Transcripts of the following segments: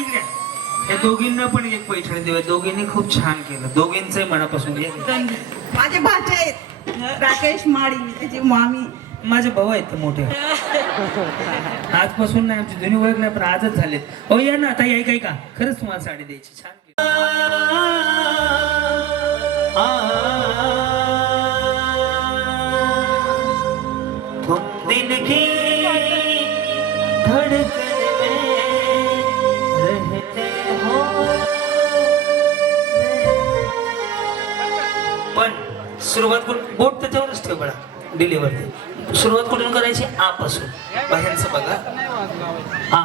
इकडे या दोघींना पण एक पैठणी देऊया. दोघींनी खूप छान केलं. दोघींचंही मनापासून माझे भाचे आहेत राकेश माळी, त्याची मामी. माझे भाऊ आहेत ते मोठे. आजपासून नाही आमची जुनी ओळख नाही पण आजच झालेत. हो या ना ताई, ऐकाय का खरंच तुम्हाला साडी द्यायची. छान तुम दिल की धड़कन में रहते हो. पण सुरुवात करून बोट त्याच्यावरच ठेव बळा. डिलिव्हरी सुरुवात कुठून करायची? आपासून. बाहेरचं बघा. हा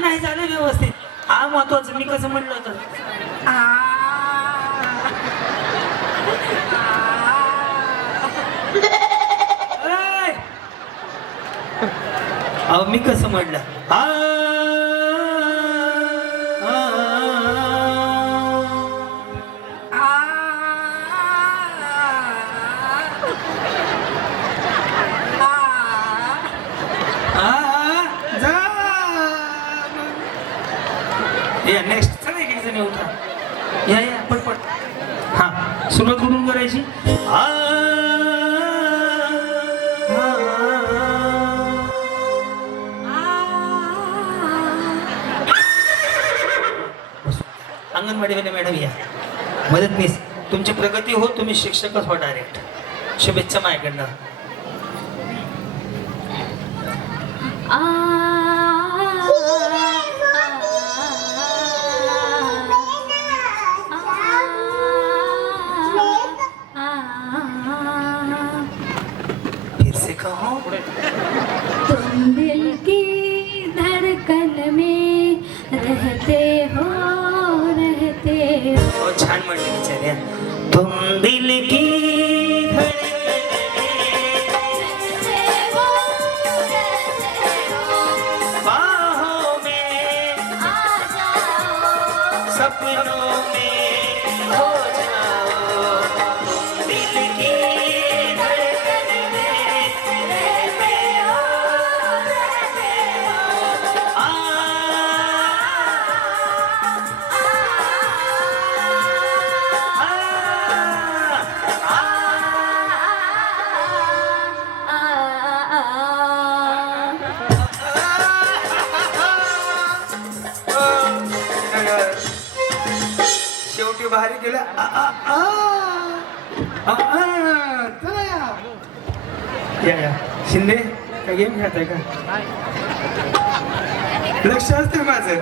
नाही झालं व्यवस्थित. हा महत्वाचं. मी कसं म्हणलं होतं मी कसं म्हटलं नेक्स्ट. चला एक जण उठा. या या पटपट. हा सुरुवात कुठून करायची? अंगणवाडी मॅडम या. मदतनीस तुमची प्रगती हो. तुम्ही शिक्षकच हो डायरेक्ट. शुभेच्छा माझ्याकडनं. फिर से कहो. तुम दिल की धड़कन में रहते हो, रहते हो. छान म्हणले बिचाऱ्या. तुम दिल की बाहों में आ जाओ, सपनों में हो जाओ. तुम दिल की धड़कन में रहते हो, रहते हो. शेवटी भारी केलं. चला या. शिंदे काय गेम खेळताय का? लक्ष असते माझं.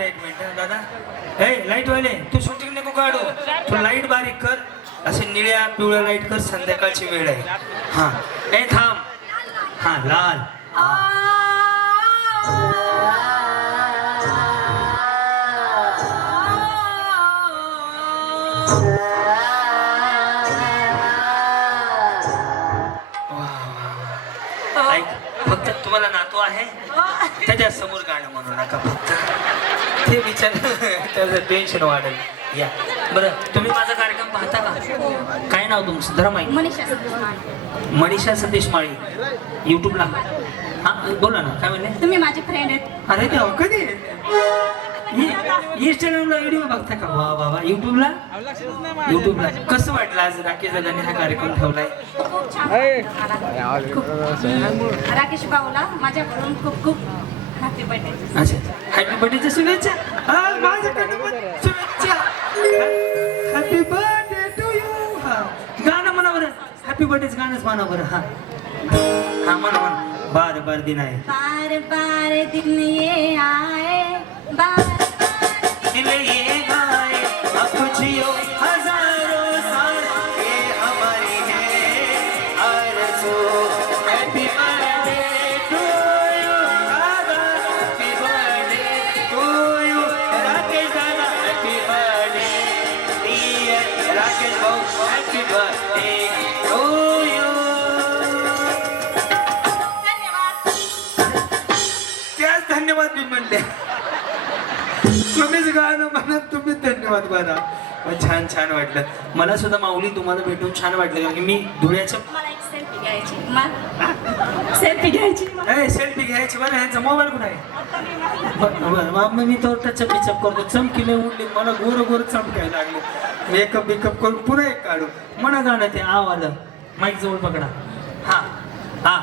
एक मिनिट दादा. लाईट वाले तू शूटिंग नको काढू. तू लाईट बारीक कर. असे निळ्या पिवळ्या लाईट कर. संध्याकाळची वेळ आहे. हा थांब. हा लाल. ऐक फक्त तुम्हाला नातू आहे त्याच्या समोर गाणं म्हणू नका फक्त. ते विचार त्याचं टेन्शन वाढेल. या बरं तुम्ही माझा कार्यक्रम पाहता का? काय नाव तुमचं? जरा माहिती. मनीषा सतीश माळी. युट्यूबला. हा बोला ना. काय म्हणले? तुम्ही माझे फ्रेंड आहेत. अरे देवा कधी? इंस्टाग्रामला व्हिडिओ बघता का? वा वा वा. युट्यूबला कसं वाटलं आज राकेश दादांनी हा कार्यक्रम ठेवलाय? खूप छान. राकेश भाऊला माझ्याकडून खूप खूप हॅपी बर्थडे. अच्छा हॅपी बर्थडेच्या शुभेच्छा. माझ्याकडून शुभेच्छा. Happy birthday to you. हा गाणं म्हणा बरं. हॅपी बर्थडेच गाणंच म्हणा बरं. हा हा म्हणा म्हणा. बार बार दिन आहे. बार बार दिन ये आए, बार बार दिल ये गाए अब जियो हजार तुम्हीच गाणं म्हणत तुम्हीच धन्यवाद म्हणा. छान छान वाटलं मला सुद्धा. माऊली तुम्हाला भेटून छान वाटलं कारण की मी धुळ्याच्या मला एक सेल्फी घ्यायची मग सेल्फी घ्यायची मग. सेल्फी घ्यायची बरं. ह्यांचा मोबाईल कुठे आहे? मग मी तो टचअप बिचअप करतो. चमकीले उडले मला गोर गोर चमकायला लागले. मेकअप बिकअप करून पुन्हा एक काढू. म्हणा गाणं ते आव आलं. माईक जवळ पकडा. हा हा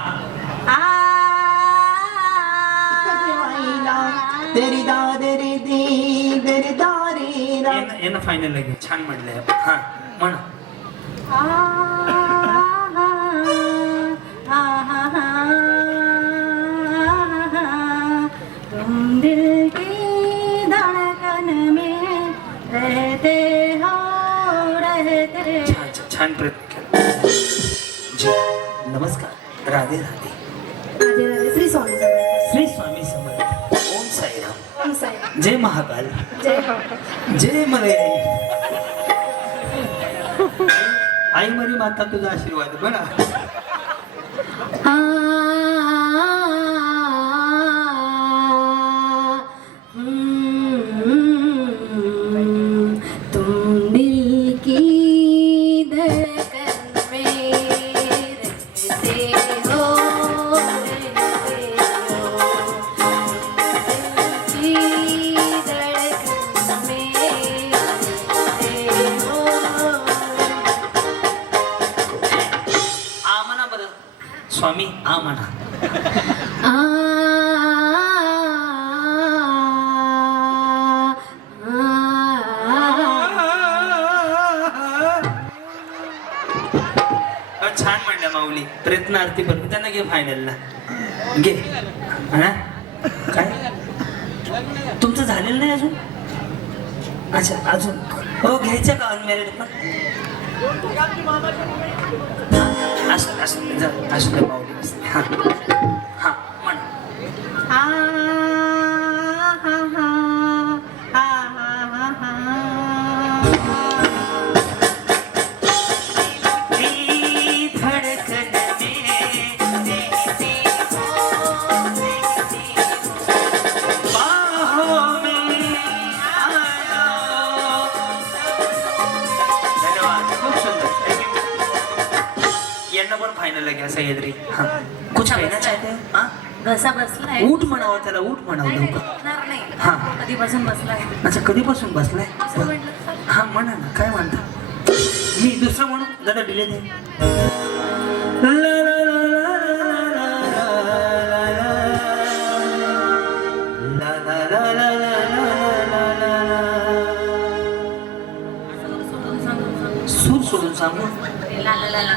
तेरी दादरी दी तेरी दारी यांना फायनल लगे छान म्हणलंय. हा म्हणा. तुम दिल की धड़कन में रहते हो रहते. छान छान प्रयत्न केला. जी नमस्कार. राधे राधे. श्री स्वामी समर्थ. श्री स्वामी समर्थ. ओम साईराम. ओम साईराम. जय महाकाल. जय जय मलयाई. आई मरी माता तुझा आशीर्वाद म्हणा. तुम दिल की धड़कन में रहते हो रहते हो. दिल की धड़कन में रहते हो. आ म्हणा बरं. स्वामी आ म्हणा. छान म्हणल्या माऊली. प्रयत्नार्थी पण त्यांना घे फायनलला घे. हा काय तुमचं झालेलं नाही अजून? अच्छा अजून हो घ्यायचं का अनमॅरिड पण? असं असं असं माऊली. हा हा म्हण. फाइनल घ्या सह्याद्री. हा कुछ कहना चाहते हो? हा घसा बसलाय. ऊट म्हणावं त्याला. ऊट म्हणावं नाही, लवकर. उठणार नाही. हा. कधीपासून बसलाय. अच्छा कधीपासून बसलाय? असं म्हटलं तर. हा म्हणा ना काय म्हणता. मी दुसरं म्हणू दादा डिले दे. ला ला ला ला ला ला ला ला. सूर सोडून सांगू. ला ला ला ला.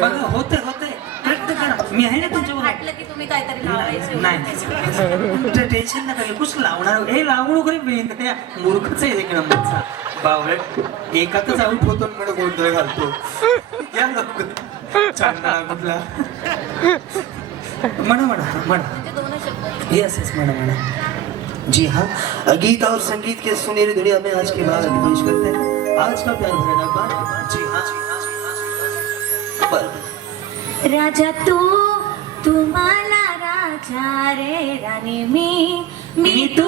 बघा होते होते प्रयत्न करा. मी आहे ना तुमच्यावर. वाटलं की तुम्ही काहीतरी लावायचं. नाही टेन्शन नका घेऊ. कुछ लावणार हे लावू नको रे. मूर्खच आहे एक नंबरचा बावळे. एकातच आऊट होतो म्हणून गोंधळ घालतो. या लवकर चांगला कुठला म्हणा म्हणा म्हणा. म्हणजे दोनच शब्द. यस यस म्हणा म्हणा. जी हाँ गीत और संगीत के सुनहरी दुनिया में आज के बाद पेश करते हैं आज का प्यार भरा डाक. जी हाँ बल. राजा तू मला राजा रे राणी मी तू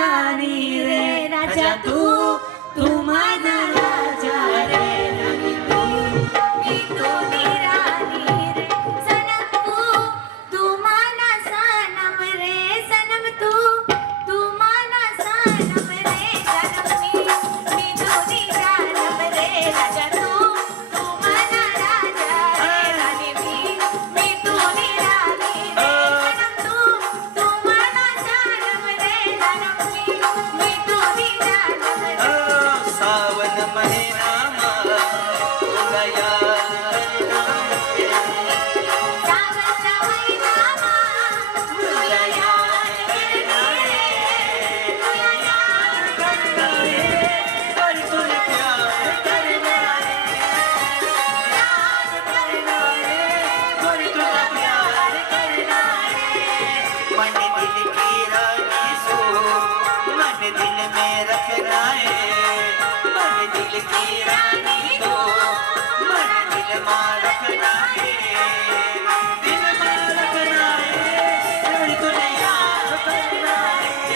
राणी रे. राजा तू मला राजा रे राणी मी तू राणी रे. सनम तू मला सनम रे. सनम तू मला सनम रे. सनम मी तू रानम रे. राजा तू मला राजा रे राणी मी तू राणी रे. सनम तू मला सनम रे. सनम मी तू रानम रे. सावन महिना तुला याद सावरचा महिना तुला याद करणारे. तुला याद करणारे. और तुला प्यार करणारे. याद करणारे. और तुला प्यार करणारे. मन दिल की रानी सो मन दिल में रखना है. मन दिल की रानी को मन दिल में रखना है. दिल में रखना है. और तुला याद करना है.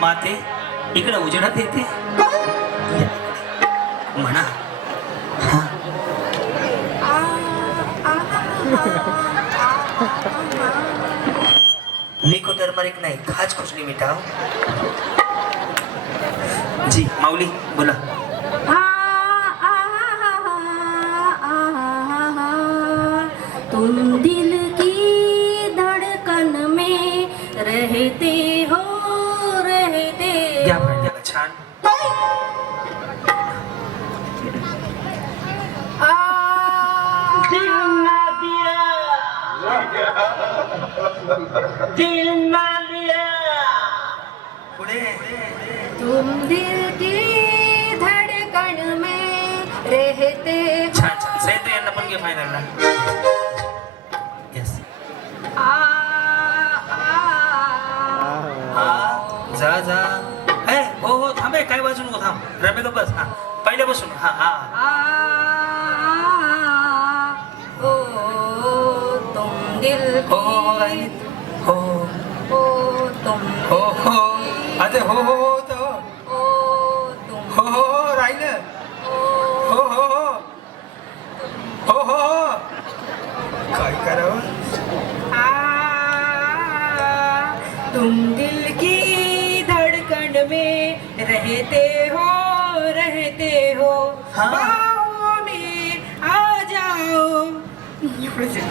माते इकडे उजेडात येते या. म्हणा हा. मी टर्मरिक नाही खाज खुशली मिठाव जी माऊली बोला. तुम दिल की धड़कन में रहते हो रहते घ्या हो. म्हणा घ्या छान. दिल ना दिया दिल ना दिया पुढे तुम दिल की धड़कन में रहते हो. छान छान. सहित यांना पण घे फायनलला. येस जा जा. ए हो हो थांबे काय वाजू नको थांब रमे का बस. हा पहिल्यापासून हा हा. ओ तुम दिल हो हो हो राहिली. हो ओ तुम हो हो आता हो हो हो तर हो ओ तुम हो हो हो राहिलं. हो हो हो हो हो हो काय करावं. तुम दिल की धड़कन में रहते हो हाँ. बाहों में आ जाओ.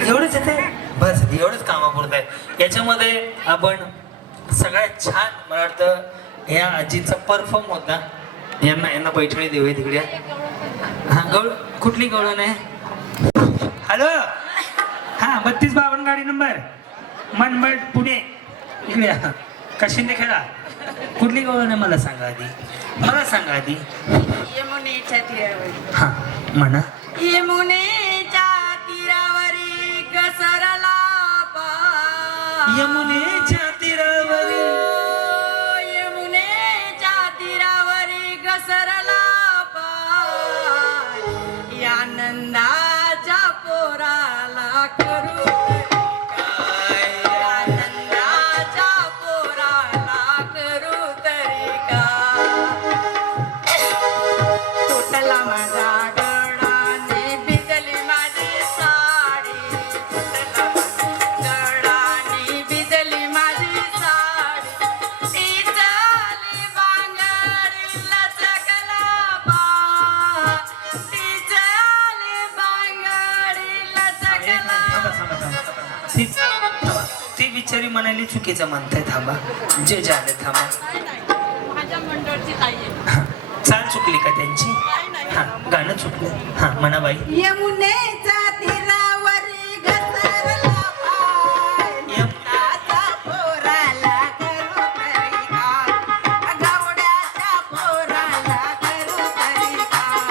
एवढंच येते बस एवढंच कामापुरतं आहे. याच्यामध्ये आपण सगळ्यात छान मला वाटतं या आजीचा परफॉर्म होता. यांना पैठणी देऊया तिकडे. हा गवळ कुठली गवळण आहे. हॅलो हा 3252 गाडी नंबर मनमड पुणे इकडे या. कशिंदे खेळा कुठली गवळण आहे मला सांगा आधी. मला सांगा आधी. यमुनेच्या तीरावर हा म्हणा. यमुनेच्या तीरावरी घसरला पाय. यमुनेच्या तीरावर यमुनेच्या तीरावरी घसरला पाय. या नंदाच्या पोराला करू काय. या नंदाच्या पोराला करू तरी काय. तुटला माझा गडाने भिजली माझी साडी. तुटला गडाने भिजली माझी साडी. ती चाली बांगडी लचकला पाय. ती चाली बांगडी लचकला ती बिचारी म्हणाली चुकीचं म्हणताय. थांबा जे झालं थांबा. माझ्या मंडळची ताई आहे. हा, चाल चुकली का त्यांची. हा गाणं चुकलं. हा म्हणा बाई. यमुनेच्या तीरावरी घसरला पाय. नंदाच्या पोराला करू तरी काय. गवड्याच्या पोराला करू तरी काय.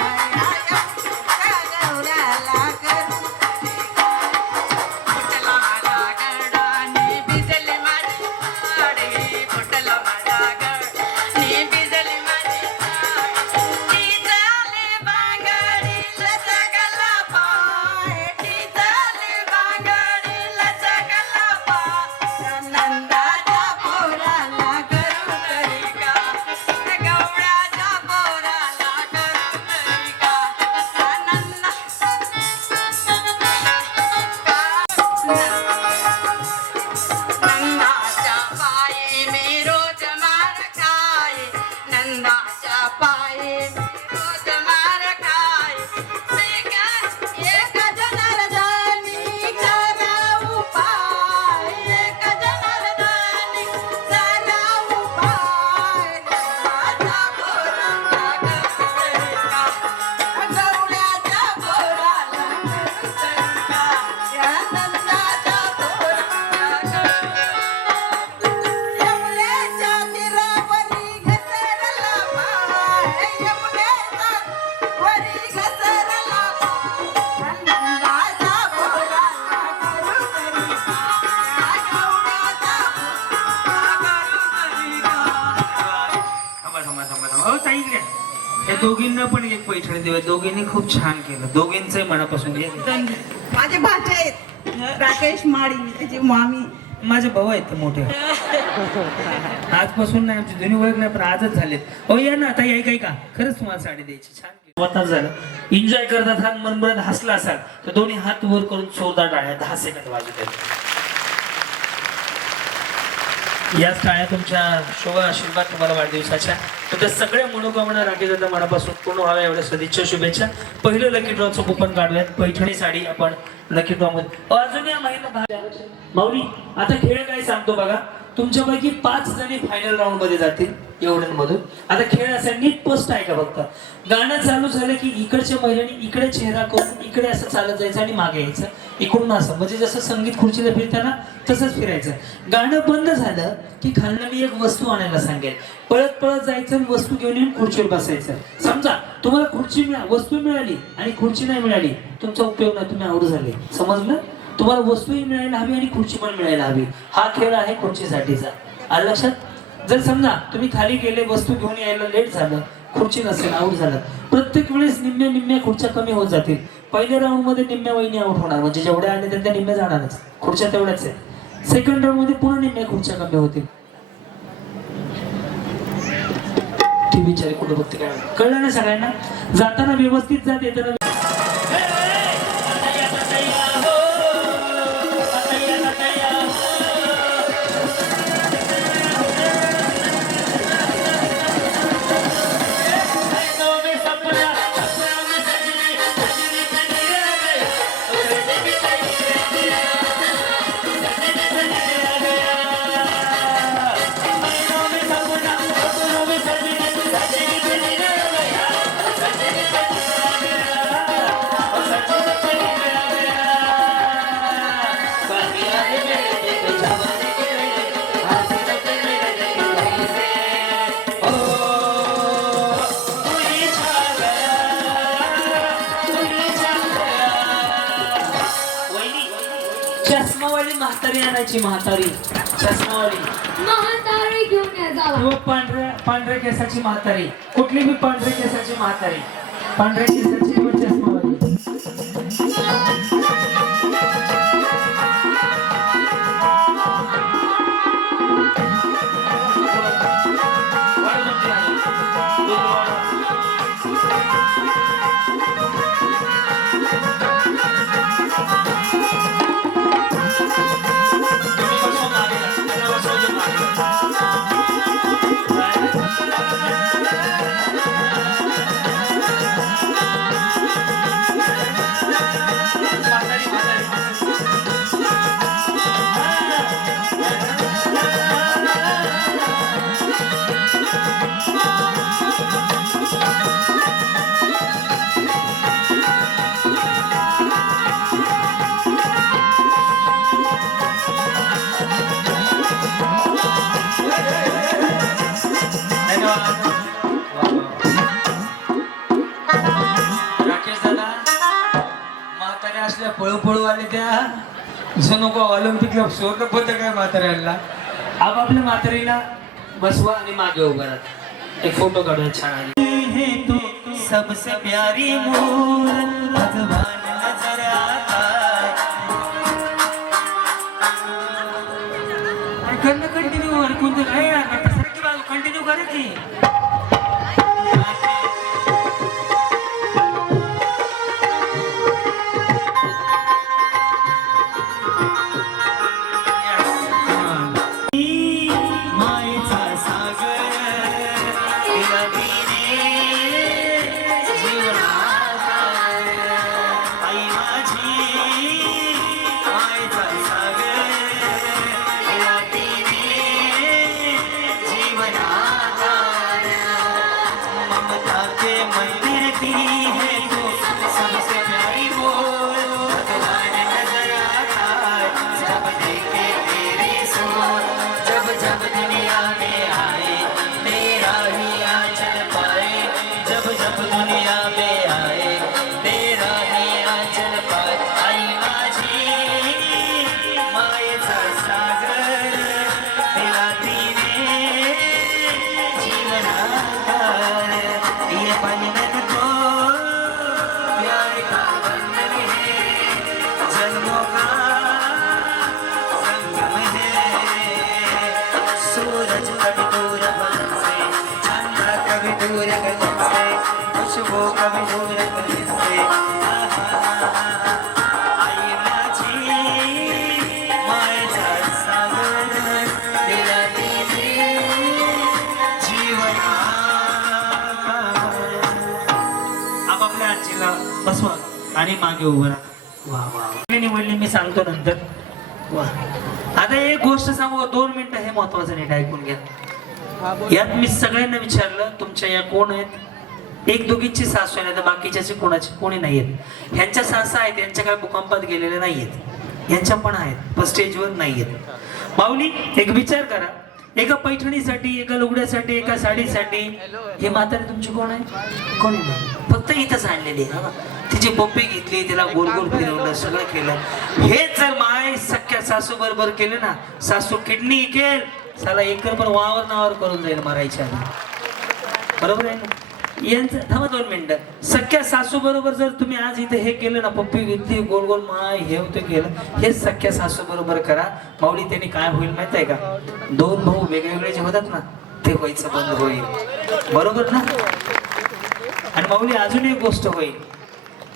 गवड्याला करू तरी काय. फुटला माझा गडाने भिजली माझी साडी. फुटला माझा गडाने भिजली माझी साडी. ती झाली बांगडी लचकला पाय. ती झाली बांगडी लचकला पाय. नंदाच्या पोराला करू तरी काय. गवळ्याच्या पोराला करू तरी काय. नंदाच्या पायी मी रोज मार खाय. नंदाच्या पायी मी रोज मार खाय. एक जनार्दनी करा उपाय. एक जनार्दनी करा उपाय. नंदाच्या पोराला करू तरी काय. गवळ्याच्या पोराला करू तरी काय. या नंदाच्या पोराला यमुनेच्या तीरावरी घसरला पाय. यमुनेच्या वरी घसरला पाय. नंदाच्या पोराला करू तरी काय. गवळ्याच्या पोराला करू तरी काय. थांबा थांबा थांबा थांबा. हो ताई इकडे. या दोघींना पण एक पैठणी देऊया. दोघींनी खूप छान केलं. दोघींचंही मनापासून एक. माझे भाचे आहेत राकेश माळी त्याची मामी माझे भाऊ आहेत ते मोठे. आजपासून नाही, आमची जुनी ओळख नाही पण आजच झालेत. हो या ना ताई, ऐका ऐका, खरंच तुम्हाला साडी द्यायची. छान वाटत झालं. एन्जॉय करत असाल, मनभरत हसला असाल तर दोन्ही हात वर करून जोरदार टाळ्या 10 सेकंद वाजू द्या. याच टाळ्या तुमच्या शुभ आशीर्वाद तुम्हाला वाढदिवसाच्या तुमच्या सगळ्या मनोकामना राखीदादा मनापासून पूर्ण व्हाव्या एवढ्या सदिच्छा शुभेच्छा. पहिलं लकी ड्रॉचं कुपन काढूयात. पैठणी साडी आपण लकी ड्रॉ मध्ये अजून या महिना माऊली. आता खेळ काय सांगतो बघा. तुमच्यापैकी 5 जणी फायनल राऊंड मध्ये जातील एवढ्यांमधून. आता खेळ असा नीट पोस्ट आहे का फक्त. गाणं चालू झालं की इकडच्या महिलांनी इकडे चेहरा करून इकडे असं चालत जायचं आणि मागे यायचं इकडून असं, म्हणजे जसं संगीत खुर्चीला फिरताना तसंच फिरायचं. गाणं बंद झालं की खालनं मी एक वस्तू आणायला सांगेल. पळत पळत जायचं आणि वस्तू घेऊन येऊन खुर्चीवर बसायचं. समजा तुम्हाला वस्तू मिळाली आणि खुर्ची नाही मिळाली, तुमचा उपयोग नाही, तुम्ही आउट झाले. समजलं. तुम्हाला वस्तूही मिळायला हवी आणि खुर्ची पण मिळायला हवी. हा खेळ आहे खुर्चीसाठीचा. आलं लक्षात. जर समजा तुम्ही खाली गेले, वस्तू घेऊन यायला लेट झालं, खुर्ची नसेल, आउट झालं. प्रत्येक वेळेस निम्म्या खुर्च्या कमी होत जातील. पहिल्या राऊंड मध्ये निम्म्या वहिनी आउट होणार, म्हणजे जेवढ्या आले त्या निम्म्या जाणारच, खुर्च्या तेवढ्याच आहे. सेकंड राऊंड मध्ये पुन्हा निम्म्या खुर्च्या कमी होतील. ती बिचारी कुठं बघते काय कळलं ना सगळ्यांना. जाताना व्यवस्थित जात, येताना चष्मावाली म्हातारी आणायची. म्हातारी चष्मावाली म्हातारी घेऊन या जावा. किंवा पांढऱ्या केसाची म्हातारी. कुठली बी पांढऱ्या केसाची म्हातारी. पांढऱ्या केसाची किंवा चष्मावाली. राकेश दादा म्हाताऱ्या असल्या पळू आले त्या नको ऑलिम्पिकला स्वर्ण पदक आहे म्हाताऱ्यांना. आपापल्या म्हातारीला बसवा आणि मागे उभा राहा. एक फोटो काढूया छान. है तो सबसे प्यारी मोर भगवान नजर आता है. कंटिन्यू कोणतं काय सारखी बाजू कंटिन्यू करायची. जन्मों का संगम है. असावी दूर कधीचे. आई माझी मायेचा सागर तिला दिली जीवना. आपापल्या आजीला बसवा आणि मागे उभं राहा. वा वा निवडली मी सांगतो नंतर. वा आता एक गोष्ट सांगू 2 मिनिटं हे महत्वाचं नीट ऐकून घ्या. यात मी सगळ्यांना विचारलं तुमच्या या कोण आहेत. एक दोघींची सासू आहे तर बाकीच्याची कोणी नाही आहेत. ह्यांच्या सासा आहेत यांच्या काय भूकंपात गेलेल्या नाही आहेत. यांच्या पण आहेत पण स्टेजवर नाही आहेत. माऊली एक विचार करा एका पैठणीसाठी एका लुगड्यासाठी एका साडीसाठी हे म्हातारी तुमची कोण आहे. कोणी नाही फक्त इथंच आणलेली आहे. तिची पप्पी घेतली तिला गोल गोल फिरवलं सगळं केलं. हेच जर माय सख्या सासू बरोबर केलं ना सासू किडनी केल साला एकर पण वावर नावर करून जाईल मारायच्या आधी. बरोबर आहे ना. यांचं थांबा 2 मिनिटं. सख्या सासू बरोबर जर तुम्ही आज इथे हे केलं ना पप्पी घेतली गोल गोल माय हे होतं केलं हेच सख्या सासू बरोबर करा. माऊली त्यांनी काय होईल माहित आहे का 2 भाऊ वेगवेगळे जे होतात ना ते व्हायचं बंद होईल. बरोबर ना. आणि माऊली अजून एक गोष्ट होईल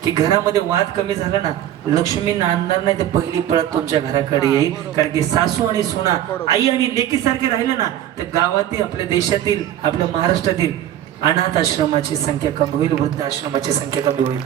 की घरामध्ये वाद कमी झाला ना लक्ष्मी नांदणार नाही तर पहिली पळत तुमच्या घराकडे येईल. कारण की सासू आणि सुना आई आणि लेकीसारखे राहिले ना तर गावातील आपल्या देशातील आपल्या महाराष्ट्रातील अनाथ आश्रमाची संख्या कमी होईल. वृद्ध आश्रमाची संख्या कमी होईल.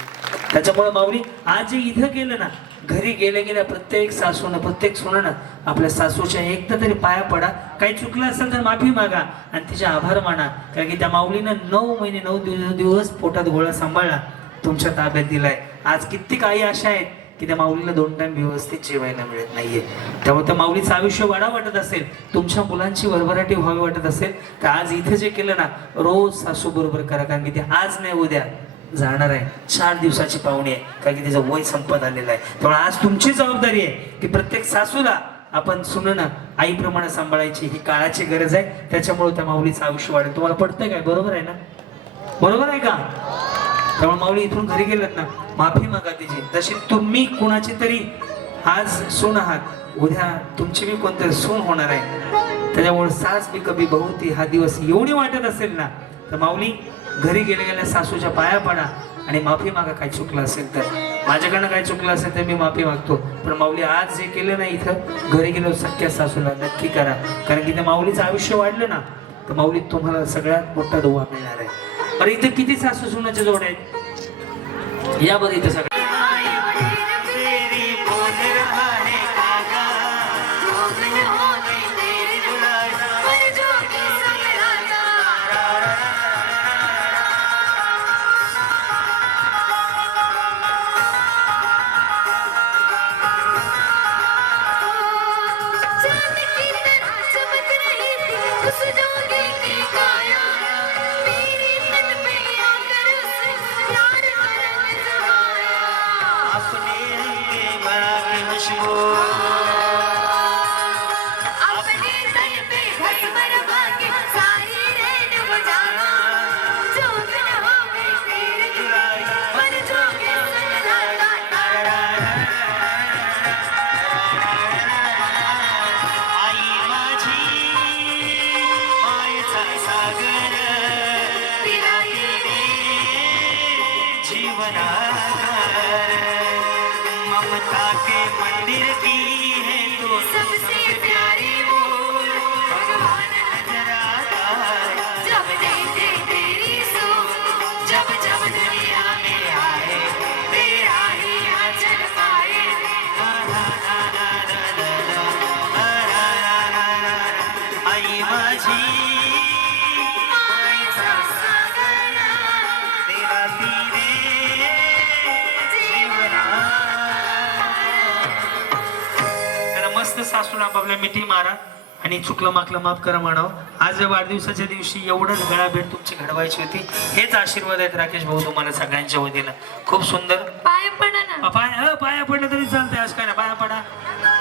त्याच्यामुळे माऊली आज जे इथं गेलं ना घरी गेल्या प्रत्येक सासूनं प्रत्येक सुनानं आपल्या सासूच्या एकदा तरी पाया पडा. काही चुकलं असेल तर माफी मागा आणि तिचे आभार माना. कारण की त्या माऊलीनं 9 महिने 9 दिवस पोटात गोळा सांभाळला तुमच्या ताब्यात दिलाय. आज कित्येक आई अशा आहेत की त्या माऊलीला 2 टाइम व्यवस्थित जेवायला मिळत नाहीये. त्यामुळे त्या माऊलीचं आयुष्य वाढा वाटत असेल तुमच्या मुलांची भरभराटी व्हावी वाटत असेल तर आज इथे जे केलं ना रोज सासू बरोबर करा. कारण की ते आज नाही उद्या जाणार आहे. 4 दिवसाची पाहुणी आहे कारण की त्याचं वय संपत आलेलं आहे. त्यामुळे आज तुमची जबाबदारी आहे की प्रत्येक सासूला आपण सुनणं आईप्रमाणे सांभाळायची ही काळाची गरज आहे. त्याच्यामुळे त्या माऊलीचं आयुष्य वाढेल. तुम्हाला पडतंय काय. बरोबर आहे ना. बरोबर आहे का. त्यामुळे माऊली इथून घरी गेलात ना माफी मागा तिची. जशी तुम्ही कुणाची तरी आज सून आहात उद्या तुमची बी कोणतरी सून होणार आहे. त्याच्यामुळे सास बी कभी बहुती हा दिवस एवढी वाटत असेल ना तर माऊली घरी गेल्या सासूच्या पाया पडा आणि माफी मागा काय चुकलं असेल तर. माझ्याकडनं काय चुकलं असेल तर मी माफी मागतो. पण माऊली आज जे केलं ना इथं घरी गेलो सख्या सासूला नक्की करा. कारण की त्या माऊलीचं आयुष्य वाढलं ना तर माऊलीत तुम्हाला सगळ्यात मोठा दुवा मिळणार आहे. अरे इथे किती सासू सुनाचे जोड आहेत या बघ इथं सगळं. ममता के मंदिर की है तो सबसे प्यारी वो भगवान नजर आता जब देखे तेरी सोच जब जब दुनिया में आए तेरा ही आंचल पाए. आई माझी मायेचा सागर तेरा तीरे मस्त सासूला आपापल्या मिठी मारा आणि चुकलं माकलं माफ करा म्हणावं. आज वाढदिवसाच्या दिवशी एवढंच गळाभेट तुमची घडवायची होती. हेच आशीर्वाद आहेत राकेश भाऊ तुम्हाला सगळ्यांच्या वतीनं. खूप सुंदर पाया पडा ना. पाया पडलं तरी चालतंय. आज काय ना पाया पडा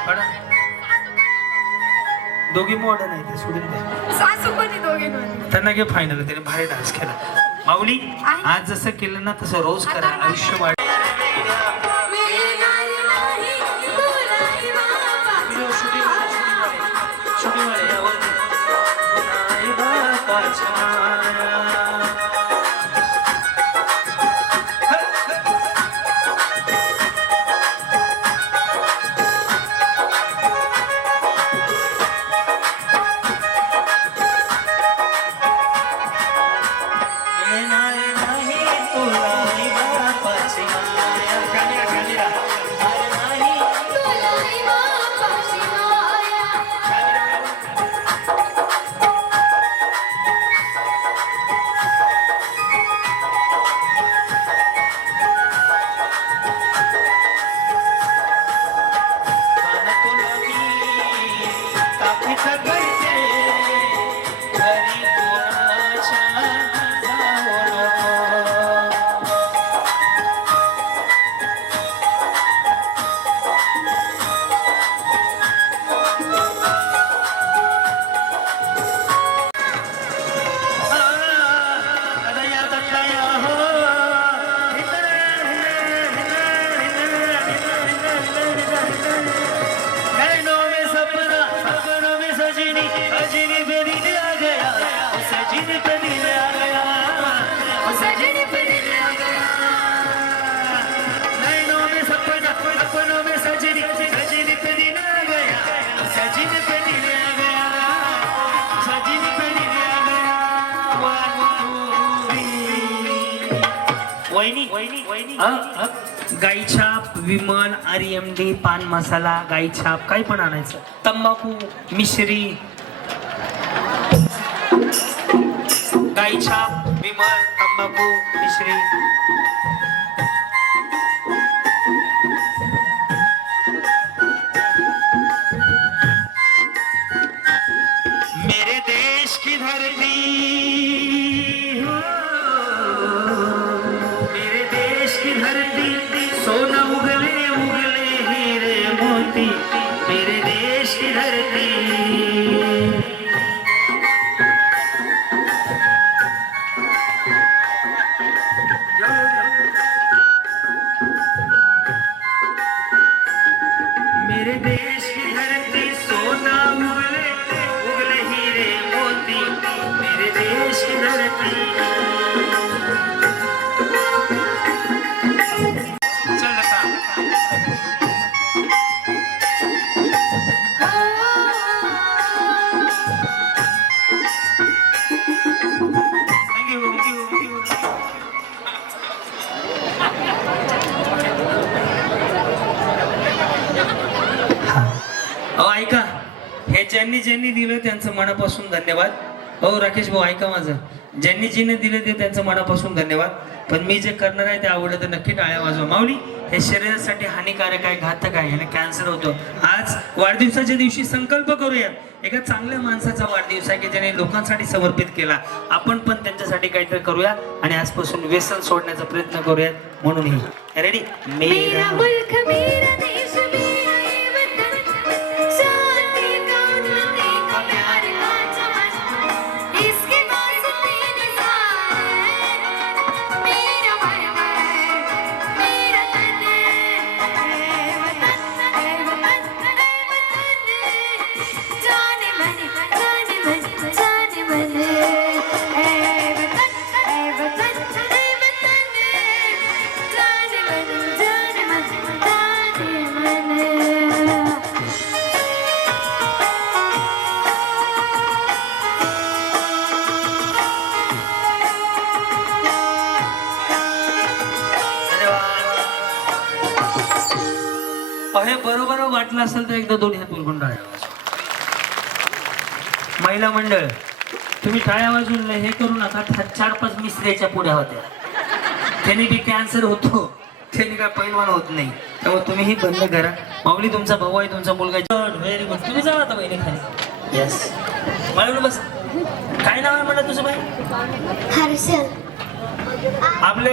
पडा. दोघी मॉडर्न आहे ते सोडून द्या. सासू कोणी दोघे त्यांना घे फायनल त्याने भारी डान्स केला. माऊली आज जसं केलं ना तसं रोज करा. आयुष्य वाढ वहिनी गाई छाप, विमल, RMD, पान मसाला, गाई छाप काही पण आणायचं. तंबाखू, मिश्री, गाई छाप, विमल, तंबाखू, मिश्री. मेरे देश की धरती, हो, मेरे देश की धरती, सोना उगले उगले हीरे मोती, मेरे देश की धरती. मेरे देश की धरती, सोना उगले उगले हीरे मोती, मेरे देश की धरती. चल आता. Thank you. अहो ऐका, हे ज्यांनी दिलं त्यांचं मनापासून धन्यवाद. हो राकेश भाऊ ऐका माझं, ज्यांनी दिलं ते त्यांचं मनापासून धन्यवाद. पण मी जे करणार आहे ते आवडलं तर नक्की टाळ्या वाजवा. माऊली, हे शरीरासाठी हानिकारक आहे, घातक आहे, याला कॅन्सर होतो. आज वाढदिवसाच्या दिवशी संकल्प करूयात, एका चांगल्या माणसाचा वाढदिवस आहे की ज्याने लोकांसाठी समर्पित केला. आपण पण त्यांच्यासाठी काहीतरी करूया आणि आजपासून व्यसन सोडण्याचा प्रयत्न करूयात. म्हणून ही रेडी. मेरा मुल्क मेरा देश मेरा ये वतन, शांति का उन्नति का प्यार का चमन, इसके वास्ते निसार है मेरा मन है, मेरा तन है वतन, है वतन, है वतन, जाने मन, जाने मन, जाने मन, है वतन, है वतन, है वतन, जाने मन, जाने मन, जाने मन. हे बरोबर वाटलं असेल तर एकदा दोन्ही हात उलगून टाळ्या वाजवा. महिला मंडळ, तुम्ही टाळ्या वाजवून हे करू नका. 4-5 मिस्त्रीच्या पुढ्या होत्या, त्यांनी बी कॅन्सर होतो, त्यांनी काय पैलवान होत नाही. त्यामुळे तुम्ही ही बंद करा. माऊली तुमचा भाऊ आहे, तुमचा मुलगा. Very good. तुम्ही जावा आता बहिणी खाली. येस मला बस. काय नाव आहे म्हणलं तुझं बाई? हर्षल. आपले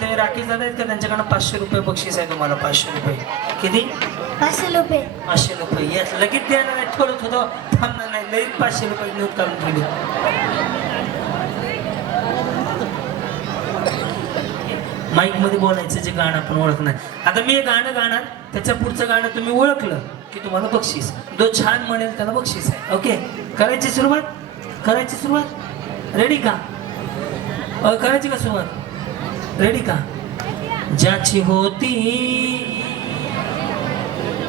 ते राकेश दादा आहेत का, त्यांच्याकडनं 500 रुपये बक्षीस आहे तुम्हाला. 500 रुपये. किती? 500 रुपये. 500 रुपये. येस लगेच द्यायला नाही, ठरत होतं थांबणार नाही. लगेच 500 रुपये नोट काढून ठेवली. माईक मध्ये बोलायचं जे गाणं आपण ओळखणार. आता मी हे गाणं गाणार, त्याच्या पुढचं गाणं तुम्ही ओळखलं की तुम्हाला बक्षीस. जो छान म्हणेल त्याला बक्षीस आहे. ओके, करायची सुरुवात. रेडी का? करायची का सुरुवात? रेडी का? ज्याची होती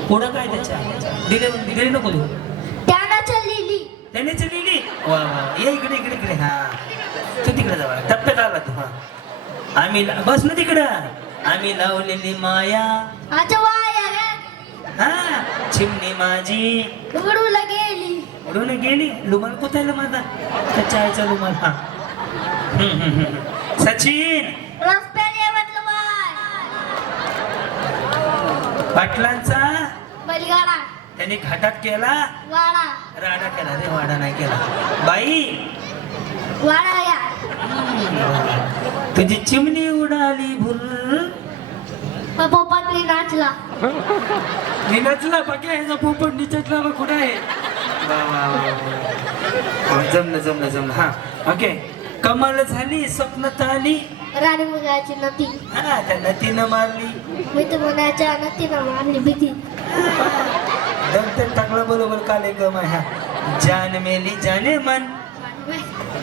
पुढं काय त्याच्या दिले नको देऊ. त्याने लिहिली. वा ये इकडे. हा तू तिकडे जावा, टप्प्यात आला तू. हा आम्ही बस ना तिकडं. आम्ही लावलेली माया, हा चिमणी माझी उडून गेली. लुमान कुठायला माझा? त्याच्या आईचा लुमान. हा सचिन पाटलांचा बैलगाडा. त्यांनी घाटात केला, राडा केला. रे वाडा नाही केला बाई. तुझी चिमणी उडाली भुर. पोपट नाचला. निघाचला बाकी ह्याचा पोपट निचटला बघ कुठं आहे. जमलं. हा ओके. कमाल झाली, स्वप्नात आली राणी मुलाची नती. हा त्या नतीनं मारली. मित्रमनाच्या नतीनं मारली भीती. दंत टाकला बरोबर काले गम. हा जान मेली जाने मन,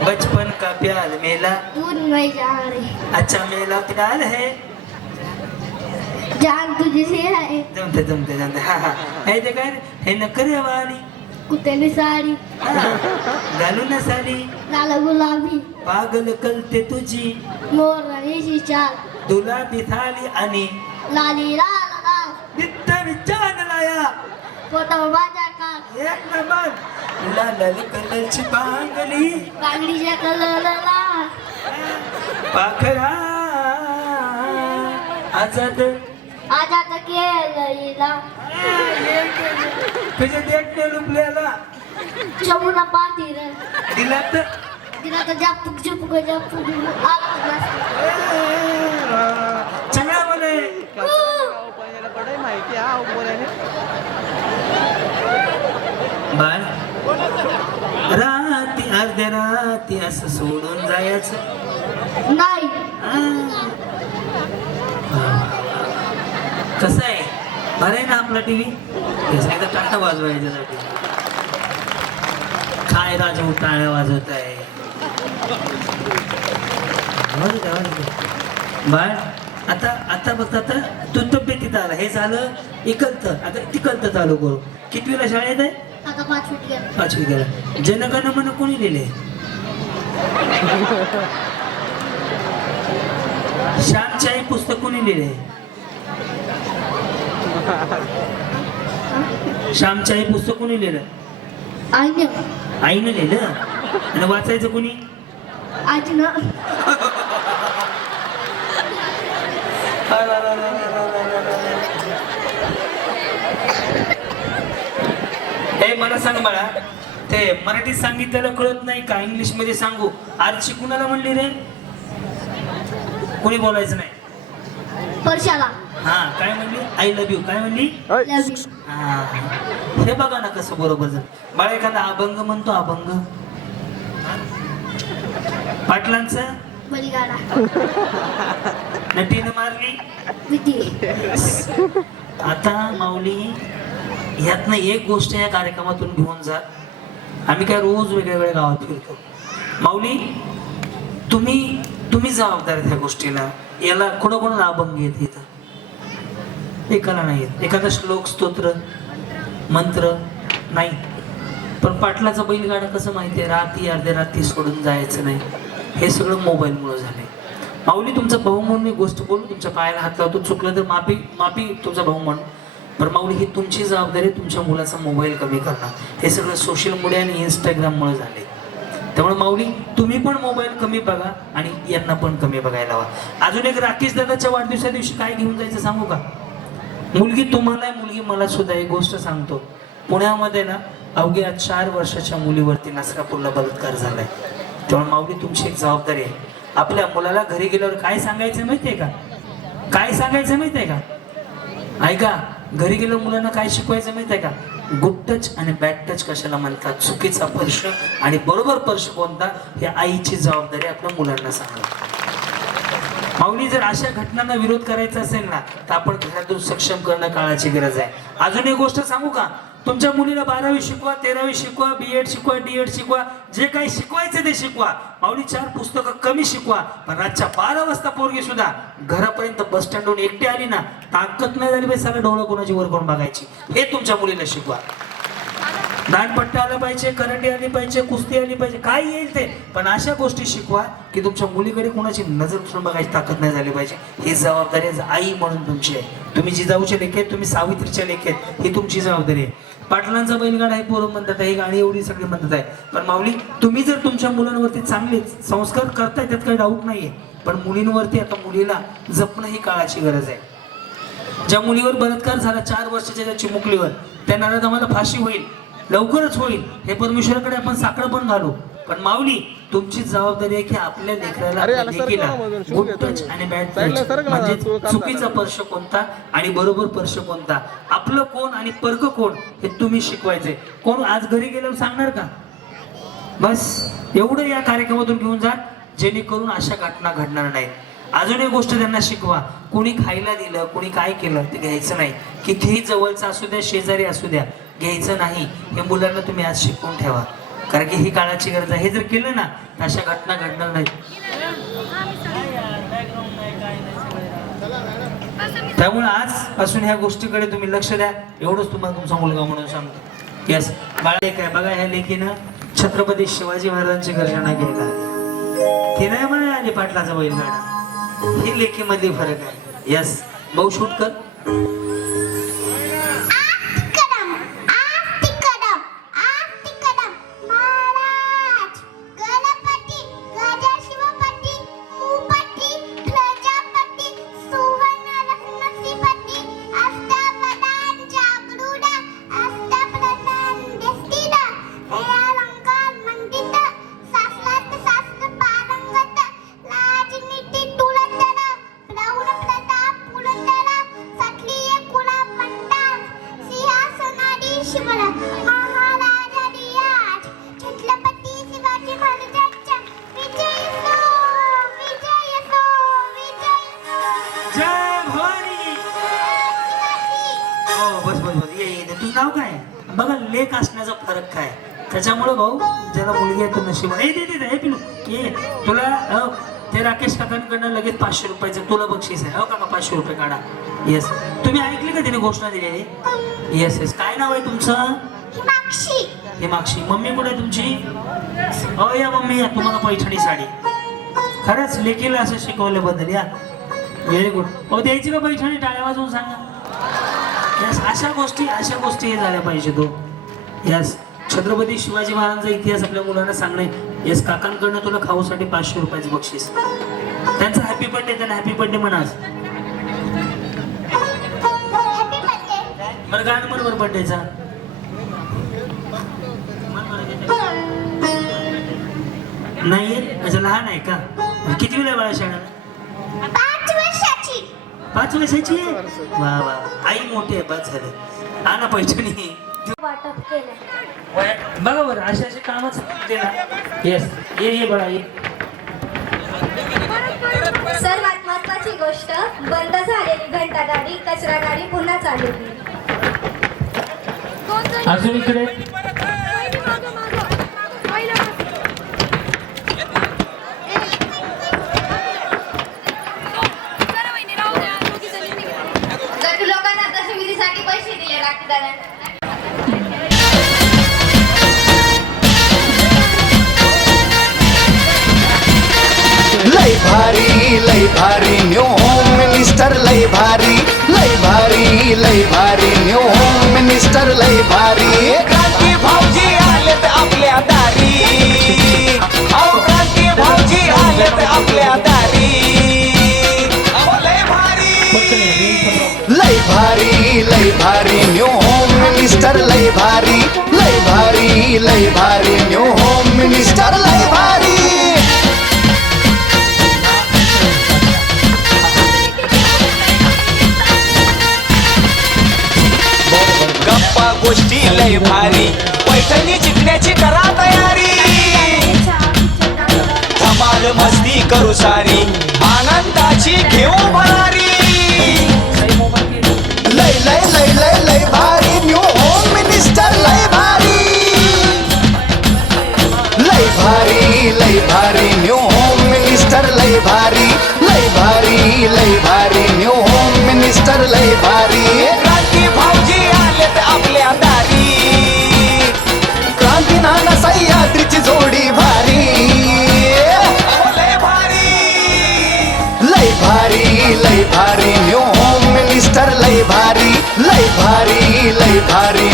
बचपन का प्यार मेला, दूर नहीं जा रही. अच्छा मेला प्यार है. जान तुझसे है. जमते. हा हे ते काय हे नकरे वाली कुत्याने साडी घालून साली, लाल गुलाबी पागल कलते तुझी मोर राणीची चाल. तुला दिसाली आणि लाली लाल लाल नित्त विचारलाया फोटो माझ्या का एक नंबर लाल कलरची बांगली बांगडीच्या कलरला पाखरा आजाद आजात केलंयला तुझ्या देखणे लुबल्याला चमुना पातीर दिला तर तिला तर जापूक झुपूक जापूक आला चांगला म्हणे बाळ राती अर्ध्या राती असं सोडून जायचं नाही कसं आहे बरं आहे ना आपला टीव्ही एकदा टाटा वाजवायच्यासाठी काय राजा टाळ्या वाजवत आहे बाळ आता आता बघता आता तू तब्येतीत आला हे झालं इकलत आता तिकलत चालू करू कितवीला शाळेत आहे आता 5 गेला 5वी गेला जनगण मन कोणी लिहिले श्यामच्याही पुस्तक कोणी लिहिले श्यामच्याही पुस्तक कोणी लिहिलं आईने आईनं लिहिलं आणि वाचायचं कोणी आजीनं हे मला सांग बाळा ते मराठीत सांगितलेलं कळत नाही का इंग्लिश मध्ये सांगू आरची कुणाला म्हणली रे कोणी बोलायचं नाही परशाला हा काय म्हणली आय लव्ह यू काय म्हणली लव यू हा हे बघा ना कसं बरोबर जर बाळा एखादा अभंग म्हणतो अभंग पाटलांचं बलिगाडा नटीनं मारली विधी आता माऊली ह्यातनं एक गोष्ट या कार्यक्रमातून घेऊन जा आम्ही काय रोज वेगळ्या वेगळ्या गावात फिरतो माऊली तुम्ही जबाबदार त्या गोष्टीला याला कोणाकोणाला अभंग येत इथं एकाला नाही येत एखादा श्लोक स्तोत्र मंत्र नाही पण पाटलाचा बैलगाडा कसं माहितीये रात्री अर्ध्या रात्री सोडून जायचं नाही हे सगळं मोबाईलमुळे झालंय माऊली तुमचा भाऊ म्हणून मी गोष्ट बोलून तुमच्या पायाला हात लावतो चुकलं तर माफी तुमचा भाऊ म्हणून पण माऊली ही तुमची जबाबदारी तुमच्या मुलाचा मोबाईल कमी करणं हे सगळं सोशल मीडिया आणि इंस्टाग्राममुळे झाले त्यामुळे माऊली तुम्ही पण मोबाईल कमी बघा आणि यांना पण कमी बघायला हवा अजून एक राकेश दादाच्या वाढदिवसा दिवशी काय घेऊन जायचं सांगू का मुलगी तुम्हाला मुलगी मला सुद्धा एक गोष्ट सांगतो पुण्यामध्ये ना अवघ्या 4 वर्षाच्या मुलीवरती नसरापूरला बलात्कार झालाय त्यामुळे माऊली तुमची एक जबाबदारी आहे आपल्या मुलाला घरी गेल्यावर काय सांगायचं माहितीये का काय सांगायचं माहितीये का ऐका घरी गेल्यावर मुलांना काय शिकवायचं माहितीये का गुड टच आणि बॅड टच कशाला म्हणतात चुकीचा स्पर्श आणि बरोबर स्पर्श कोणता हे आईची जबाबदारी आपल्या मुलांना सांगणं माऊली जर अशा घटनांना विरोध करायचा असेल ना तर आपण घरातून सक्षम करणं काळाची गरज आहे अजून एक गोष्ट सांगू का तुमच्या मुलीला 12वी शिकवा 13वी शिकवा B.Ed शिकवा D.Ed शिकवा जे काही शिकवायचं ते शिकवा माऊली 4 पुस्तकं कमी शिकवा पण रातच्या 12 वाजता पोरगी सुद्धा घरापर्यंत बस स्टँडवरून एकटी आली ना ताकद नाही झाली पाहिजे सारा डोळं कोणाची वर करून बघायची हे तुमच्या मुलीला शिकवा दांडपट्टा आला पाहिजे कराटे आली पाहिजे कुस्ती आली पाहिजे काय येईल ते पण अशा गोष्टी शिकवा की तुमच्या मुलीकडे कोणाची नजर उचलून बघायची ताकद नाही झाली पाहिजे ही जबाबदारी आई म्हणून तुमची आहे तुम्ही जिजाऊचे लेख आहेत तुम्ही सावित्रीच्या लेख आहेत ही तुमची जबाबदारी आहे पाटलांचा बैलगाडा आहे पोरं म्हणतात ही गाणी एवढी सगळी म्हणतात आहे पण माऊली तुम्ही जर तुमच्या मुलांवरती चांगले संस्कार करताय त्यात काही डाऊट नाहीये पण मुलींवरती आता मुलीला जपणं ही काळाची गरज आहे ज्या मुलीवर बलात्कार झाला 4 वर्षाच्या त्या चिमुकलीवर त्या नादात आम्हाला फाशी होईल लवकरच होईल हे परमेश्वराकडे आपण साखर पण घालू पण माऊली तुमची जबाबदारी आहे की आपल्या लेकराला गुड टच आणि बॅड टच म्हणजे चुकीचा स्पर्श कोणता आणि बरोबर स्पर्श कोणता आपलं कोण आणि परक कोण हे तुम्ही शिकवायचे कोण आज घरी गेल्यावर सांगणार का बस एवढं या कार्यक्रमातून घेऊन जा जेणेकरून अशा घटना घडणार नाहीत अजून एक गोष्ट त्यांना शिकवा कोणी खायला दिलं कोणी काय केलं ते घ्यायचं नाही कितीही जवळचं असू द्या शेजारी असू द्या घ्यायचं नाही हे मुलांना तुम्ही आज शिकवून ठेवा कारण की ही काळाची गरज आहे हे जर केलं ना तर अशा घटना घडणार नाहीत त्यामुळे आजपासून ह्या गोष्टीकडे तुम्ही लक्ष द्या एवढंच तुम्हाला तुमचा मुलगा म्हणून सांगतो यस बाळा काय बघा ह्या लेखीनं छत्रपती शिवाजी महाराजांची गर्जना घ्यायला ती नाही म्हणे आली पाटलाचा बैलगाडा ही लेखीमधली फरक आहे. यस भाऊ शूट कर. कदम आस्ती कदम महाराज गणपती गजशिवपती भूपती प्रजापती सुवर्ण नसीपती अष्टप्रधान जागरूडा अष्टप्रधान देस्तिदा अलंकार मंडित शास्त्रात शास्त्र पारंगत राजनीती तुलंदर प्रौढ प्रताप पुरंदर सत्लीय कुला पंडाल सिंहासनाधीश्वर महाराजा रियाज छत्रपती शिवाजी महाराजांच्या विजय असो विजय असो विजय असो. जय भवानी. हो बस बस बस ये ये तुझं नाव काय? बघा लेख असण्याचा फरक काय. त्याच्यामुळे भाऊ ज्याला मुलगी आहे तो नशिबान. ए दे दे दे, हे पिलू ये तुला ते राकेश काकांकडनं लगेच 500 रुपयाचं तुला बक्षीस आहे. हो काका 500 रुपये काढा. येस तुम्ही ऐकली का त्याने घोषणा दिलेली? Yes yes. काय नाव आहे तुमचं? माक्षी हे मागशी. मम्मी कुठे आहे तुमची? हो या मम्मी या. तुम्हाला पैठणी साडी. खरंच लेकीला असं शिकवल्याबद्दल या व्हेरी गुड. हो द्यायची का पैठणी? टाळ्या वाजवून सांगा. यस अशा गोष्टी हे झाल्या पाहिजे तो. यस छत्रपती शिवाजी महाराजांचा इतिहास आपल्या मुलांना सांगणे. यस काकांकडनं तुला खाऊसाठी 500 रुपयाचं बक्षीस. त्यांचा हॅपी बर्थडे. त्यांना हॅपी बर्थडे म्हणा. Happy birthday. बरं गाणं म्हण बरं बर्थडेचा. नाही अच्छा लहान आहे का? किती वेळ आहे बाळा शाळा? 5 वर्षाची. 5 वर्षाची आहे. वा वा आई मोठी आहे. बस झालं. आणा पैठणी. वाटप केलं. बघा बरं असे असे कामच होते ना. येस ये बघा ये. सर्वात महत्वाची गोष्ट बंद झालेली घंटा गाडी कचरा गाडी पुन्हा चालवली. अजून इकडे गटू लोकांना दशविधीसाठी पैसे दिले राखीदारांना. लय भारी न्यू होम मिनिस्टर लय भारी न्यू होम मिनिस्टर लय भारी. क्रांती भाऊजी आलेत आपल्या दारी. अहो क्रांती भाऊजी आलेत आपल्या दारी. अहो लय भारी न्यू होम मिनिस्टर लय भारी न्यू होम मिनिस्टर लय भारी. गप्पा गोष्टी लय भारी पैठणी जिंकण्याची करा तयारी. धमाल मस्ती करू सारी आनंदाची घेऊ भरारी. लय भारी न्यू होम मिनिस्टर लय भारी. लय भारी न्यू होम मिनिस्टर लय भारी न्यू होम मिनिस्टर लय भारी. क्रांती भाऊजी आलेत आपल्या दारी. क्रांती नाना सह्याद्रीची जोडी भारी. लय भारी न्यू होम मिनिस्टर लय भारी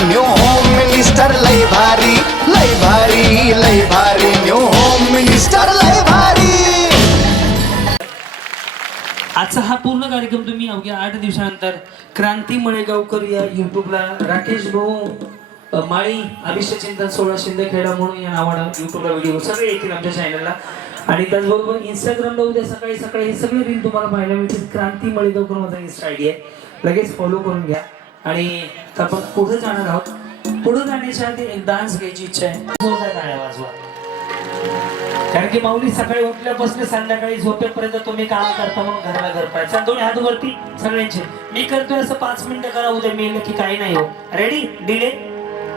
न्यू होम मिनिस्टर लय भारी न्यू होम मिनिस्टर लय भारी. आजचा हा पूर्ण कार्यक्रम तुम्ही अवघ्या 8 दिवसानंतर क्रांती मळेगावकर या युट्यूबला राकेश भाऊ माळी अभिषेक चिंतन 16 शिंदेखेडा म्हणून या नावानं युट्यूबला व्हिडिओ सगळे येतील आमच्या चॅनलला. आणि त्याचबरोबर इंस्टाग्रामला उद्या सकाळी हे सगळे रील तुम्हाला पाहायला मिळतील. क्रांती मळेगावकर माझा इन्स्टा आयडी आहे. लगेच फॉलो करून घ्या. आणि आपण पुढे जाणार आहोत. पुढे जाण्याच्या आधी एक डान्स घ्यायची इच्छा आहे. टाळ्या वाजवा. कारण की माऊली सकाळी उठल्यापासून संध्याकाळी झोपेपर्यंत तुम्ही काम करता म्हणून घराला घर पाहिजे. दोन्ही हात वरती सगळ्यांचे. मी करतोय असं 5 मिनिटं करा. उद्या मी की काही नाही हो. रेडी डिले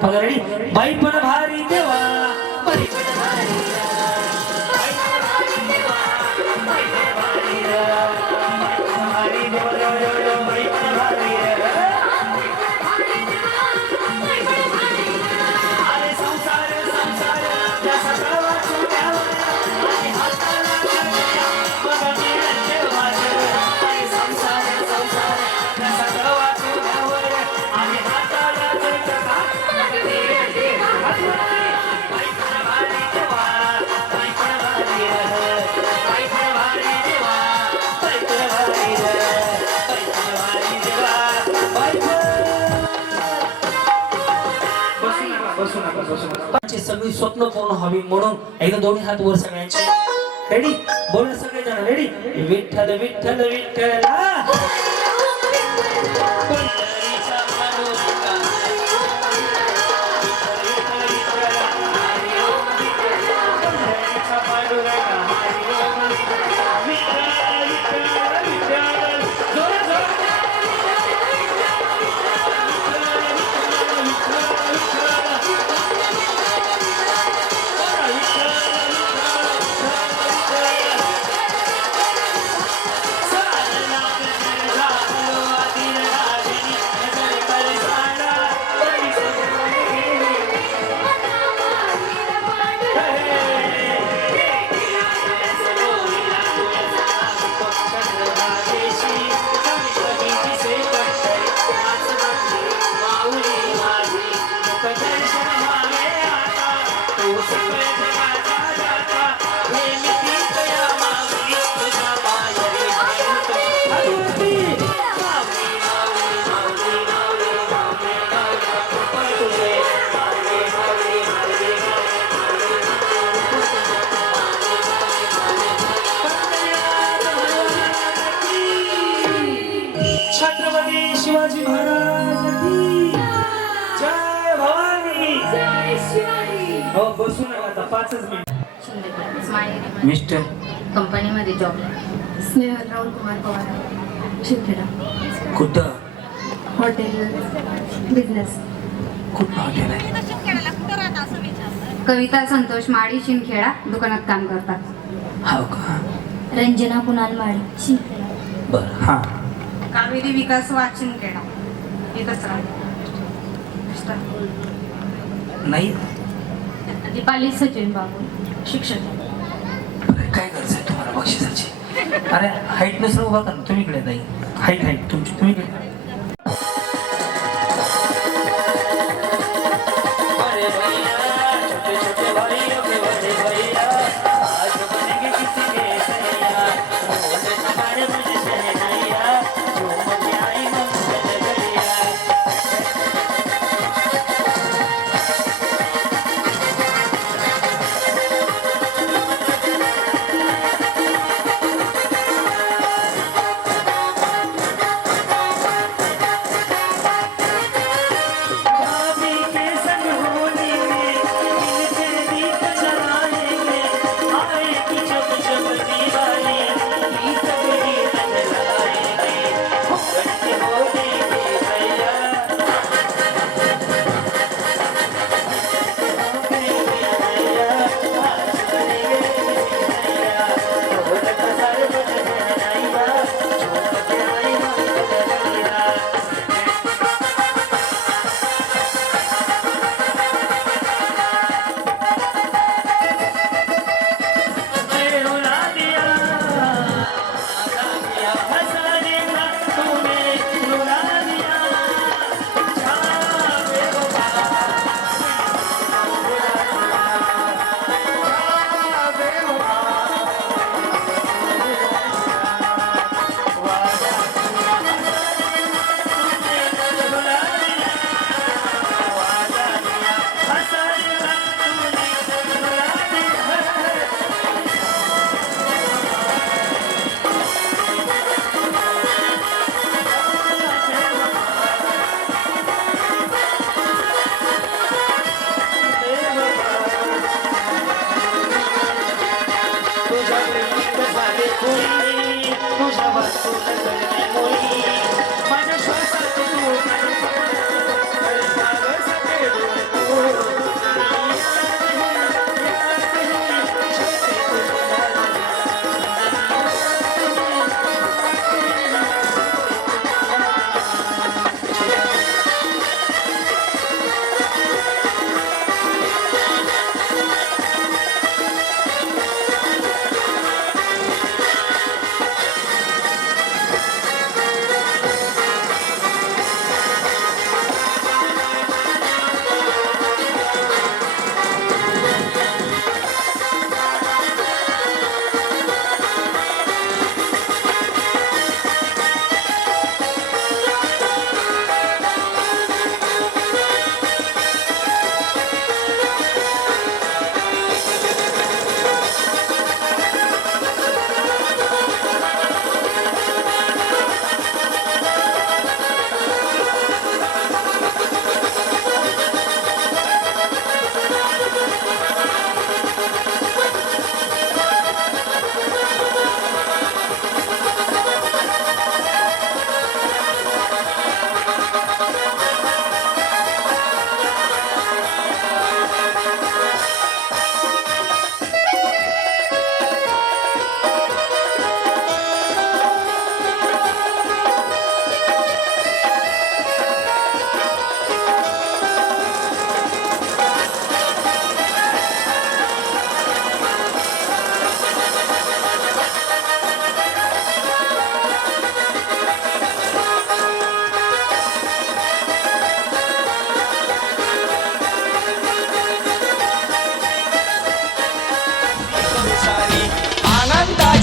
बघा. रेडी बाई पण भारी देवा बाई पण भारी आमची सगळी स्वप्न पूर्ण व्हावी म्हणून एकदा दोन्ही हात वर सगळ्यांचे रेडी बोला सगळेजण रेडी विठ्ठल विठ्ठल विठ्ठला पंढरीचा पांडुरंगा. पंढरीचा पांडुरंगा. विठ्ठल, विठ्ठल, विठ्ठल. जोरात, जोरात. छत्रपती शिवाजी महाराज की जय भवानी. हो बसू नका आता 5च मिनिट. मिस्टर कंपनीमध्ये जॉब स्नेहल राहुल कुमार पवार शिंदखेडा कुठं हॉटेल बिझनेस कुठं हॉटेल आहे कविता संतोष माळी शिंदखेडा दुकानात काम करतात. हो का रंजना कुणाल माळी शिंदखेडा बरं हां कावेरी विकास वाचिनखेडा एकच नाही दीपाली सचिन बाबू शिक्षक अरे काय गरज आहे तुम्हाला बक्षिसाची अरे हाईट नसलं उभा कर तुम्ही इकडे नाही हाईट हाईट तुमची तुम्ही इकडे अरे भैया छोटे छोटे भाइयों के बड़े भैया आज बनेंगे किसी के सैया बोले तुम्हारे मुझे शहनाइया जो मुझे आई मंगल गरिया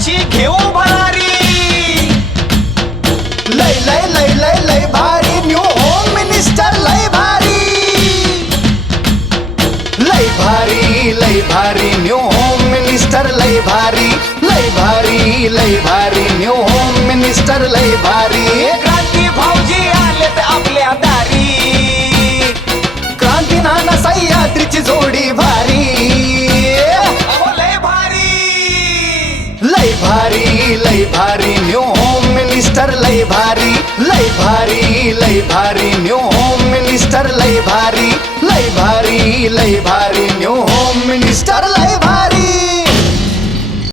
देशाची घेऊ भरारी लय लय लय लय लय भारी न्यू होम मिनिस्टर लय भारी लय भारी लय भारी न्यू होम मिनिस्टर लय भारी लय भारी लय भारी न्यू होम मिनिस्टर लय भारी क्रांती भाऊजी आलेत आपल्या दारी क्रांती नाना सह्याद्रीची जोडी भारी अहो लय भारी लय भारी लय भारी न्यू होम मिनिस्टर लय भारी लय भारी लय भारी न्यू होम मिनिस्टर लय भारी लय भारी लय भारी